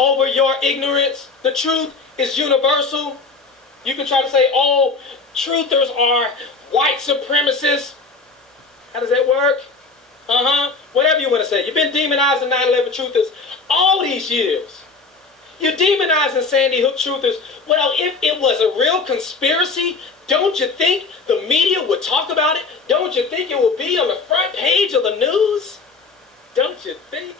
over your ignorance. The truth is universal. You can try to say, oh, truthers are white supremacists. How does that work? Whatever you want to say. You've been demonizing 9/11 truthers all these years. You're demonizing Sandy Hook truthers. Well, if it was a real conspiracy, don't you think the media would talk about it? Don't you think it would be on the front page of the news? Don't you think?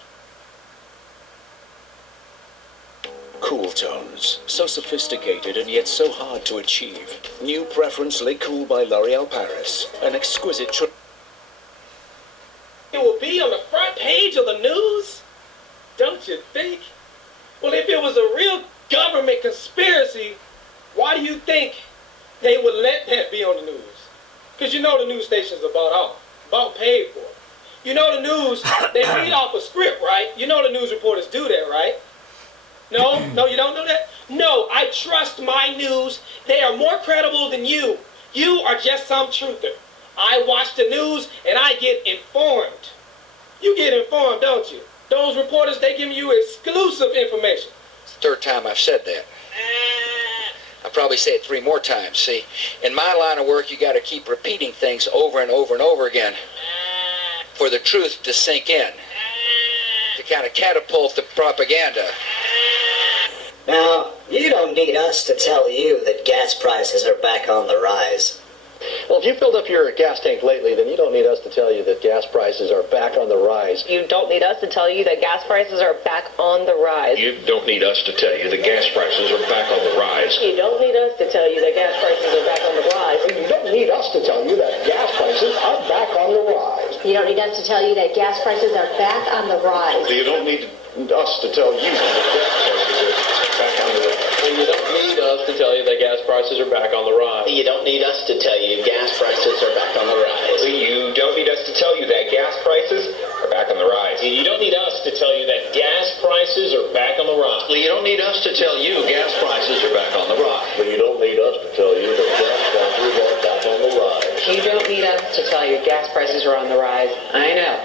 Cool tones, so sophisticated and yet so hard to achieve. New Preferentially Cool by L'Oreal Paris. An exquisite It will be on the front page of the news? Don't you think? Well, if it was a real government conspiracy, why do you think they would let that be on the news? Because you know the news stations are bought paid for. You know the news, they read off a script, right? You know the news reporters do that, right? No, you don't know that? No, I trust my news. They are more credible than you. You are just some truther. I watch the news and I get informed. You get informed, don't you? Those reporters, they give you exclusive information. It's the third time I've said that. I'll probably say it 3 more times. See, in my line of work, you got to keep repeating things over and over and over again for the truth to sink in, to kind of catapult the propaganda. Now, you don't need us to tell you that gas prices are back on the rise. Well, if you filled up your gas tank lately, then you don't need us to tell you that gas prices are back on the rise. You don't need us to tell you that gas prices are back on the rise. You don't need us to tell you that gas prices are back on the rise. You don't need us to tell you that gas prices are back on the rise. You don't need us to tell you that gas prices are back on the rise. You don't need us to tell you that gas prices are back on the rise. You don't need us to tell you that gas prices are back on the rise. You don't need us to tell you that gas prices are back on the rise. You don't need us to tell you gas prices are back on the rise. You don't need us to tell you that gas prices are back on the rise. You don't need us to tell you that gas prices are back on the rise. You don't need us to tell you gas prices are back on the rise. But you don't need us to tell you that gas prices are back on the rise. You don't need us to tell you gas prices are on the rise. I know.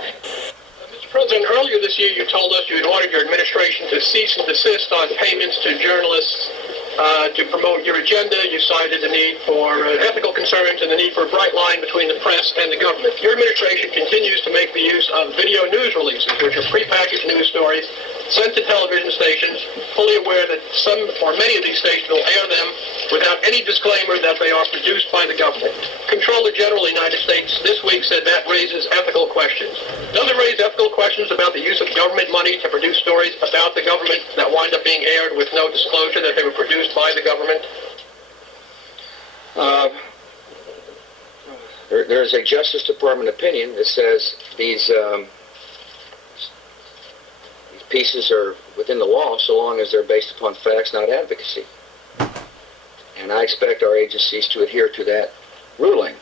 Mr. President, earlier this year you told us you had ordered your administration to cease and desist on payments to journalists to promote your agenda. You cited the need for ethical concerns and the need for a bright line between the press and the government. Your administration continues to make the use of video news releases, which are prepackaged news stories sent to television stations, fully aware that some or many of these stations will air them without any disclaimer that they are produced by the government. Comptroller General of the United States this week said that raises ethical questions. Does it raise ethical questions about the use of government money to produce stories about the government that wind up being aired with no disclosure that they were produced by the government? There's a Justice Department opinion that says these pieces are within the law so long as they're based upon facts, not advocacy. And I expect our agencies to adhere to that ruling,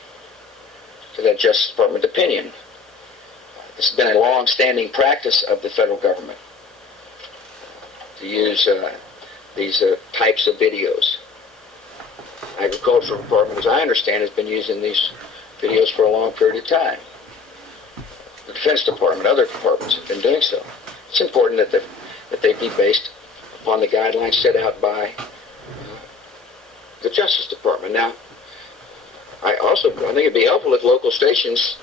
to that Justice Department opinion. This has been a long-standing practice of the federal government to use these types of videos. Agricultural Department, as I understand, has been using these videos for a long period of time. The Defense Department, other departments have been doing so. It's important that they be based upon the guidelines set out by the Justice Department. Now, I think it'd be helpful if local stations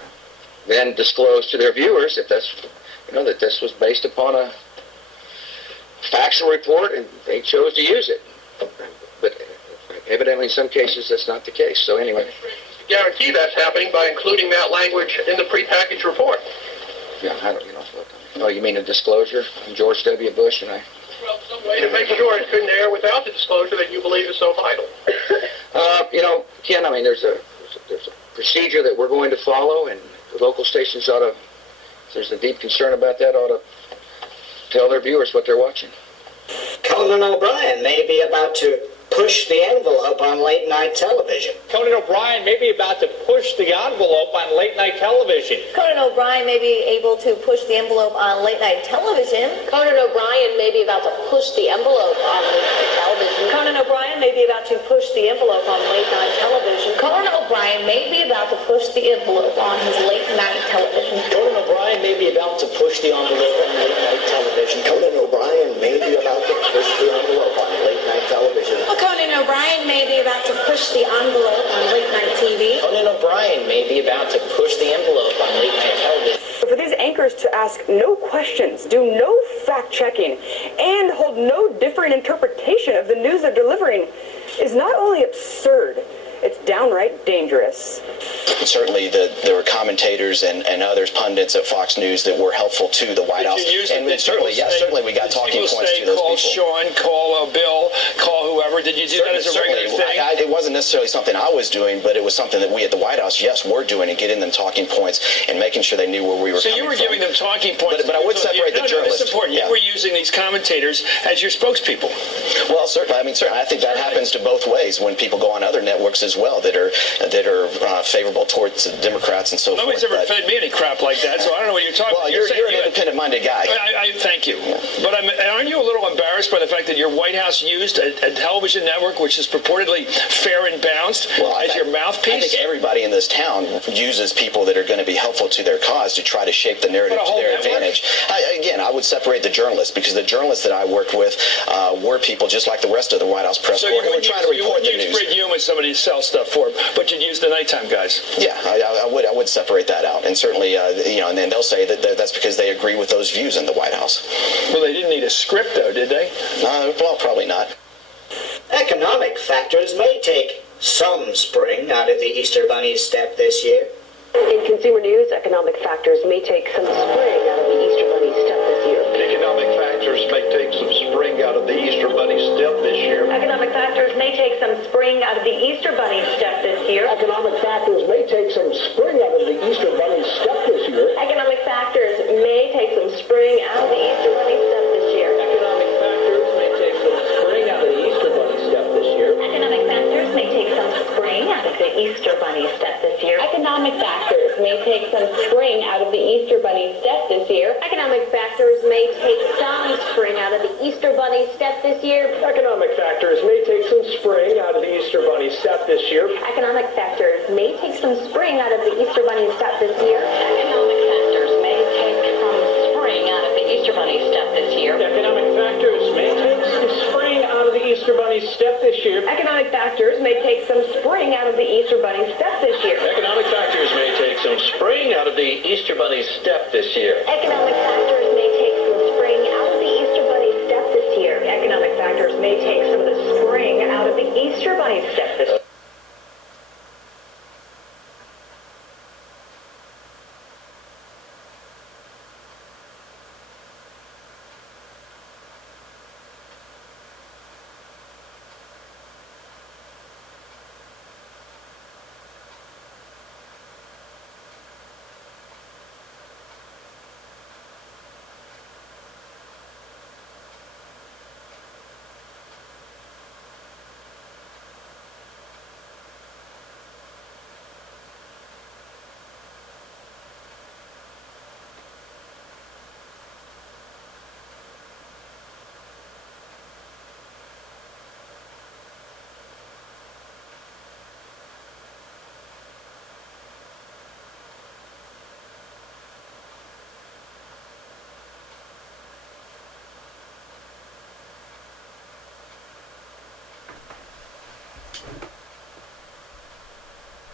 then disclose to their viewers that that this was based upon a factual report and they chose to use it. But evidently, in some cases, that's not the case. So anyway, To guarantee that's happening by including that language in the prepackaged report. Yeah, I don't. Oh, you mean a disclosure from George W. Bush and I? Well, some way to make sure it couldn't air without the disclosure that you believe is so vital. Ken, I mean, there's a procedure that we're going to follow, and the local stations ought to, if there's a deep concern about that, ought to tell their viewers what they're watching. Conan O'Brien may be about to push the envelope on late-night television. Conan O'Brien may be about to push the envelope on late-night television. Conan O'Brien may be able to push the envelope on late-night television. Conan O'Brien may be about to push the envelope on late-night television. Conan O'Brien may be about to push the envelope on late-night television. Conan O'Brien may be about to push the envelope on his late-night television. Conan O'Brien may be about to push the envelope on late-night television. Conan O'Brien may be about to lawmakers to ask no questions, do no fact-checking, and hold no different interpretation of the news they're delivering is not only absurd, it's downright dangerous. Certainly, there were commentators and others, pundits at Fox News that were helpful to the White House. And certainly, certainly we got talking points to those call people. Sean, call Bill, call whoever. Did you do that as a regular thing? It wasn't necessarily something I was doing, but it was something that we at the White House, yes, were doing, and getting them talking points and making sure they knew where we were coming from. So you were giving them talking points. But I would separate the journalists. That's important. You were using these commentators as your spokespeople. Well, certainly. I mean, certainly. I think that happens to both ways when people go on other networks as well that are favorable towards the Democrats and so forth. Nobody's ever fed me any crap like that, so I don't know what you're talking about. Well, you're an independent-minded guy. I thank you. Yeah. But aren't you a little embarrassed by the fact that your White House used a television network which is purportedly fair and balanced as your mouthpiece? I think everybody in this town uses people that are going to be helpful to their cause to try to shape the narrative to their advantage. Again, I would separate the journalists, because the journalists that I worked with were people just like the rest of the White House press corps who were trying to report the news. So you spread humor somebody to sell stuff for, but you'd use the nighttime guys. Yeah, I would separate that out, and certainly, and then they'll say that that's because they agree with those views in the White House. Well, they didn't need a script, though, did they? Well, probably not. Economic factors may take some spring out of the Easter Bunny's step this year. In consumer news, economic factors may take some spring out of the Easter Bunny's step this year. Economic factors may take some spring out of the Easter Bunny's step this year. Economic factors may take some spring out of the Easter Bunny's step this year. Economic factors may take some spring out of the Easter Bunny's step this year. Economic factors may take some spring out of the Easter Bunny's step this year. Economic factors may take some spring out of the Easter Bunny's step this year. Economic factors may take some spring out of the Easter Bunny's step this year. Economic factors may take some spring out of the Easter Bunny's step this year. Economic factors may take some spring out of the Easter Bunny's step this year. Economic factors may take some spring out of the Easter Bunny's step this year. Economic factors may take some spring out of the Easter Bunny's step this year. Economic factors may take some spring out of the Easter Bunny's step this year. Economic factors may take some spring out of the Easter Bunny's step this year. Economic factors may take some spring out of the Easter Bunny's step this year. Economic factors may take some spring out of the Easter Bunny's step this year. Economic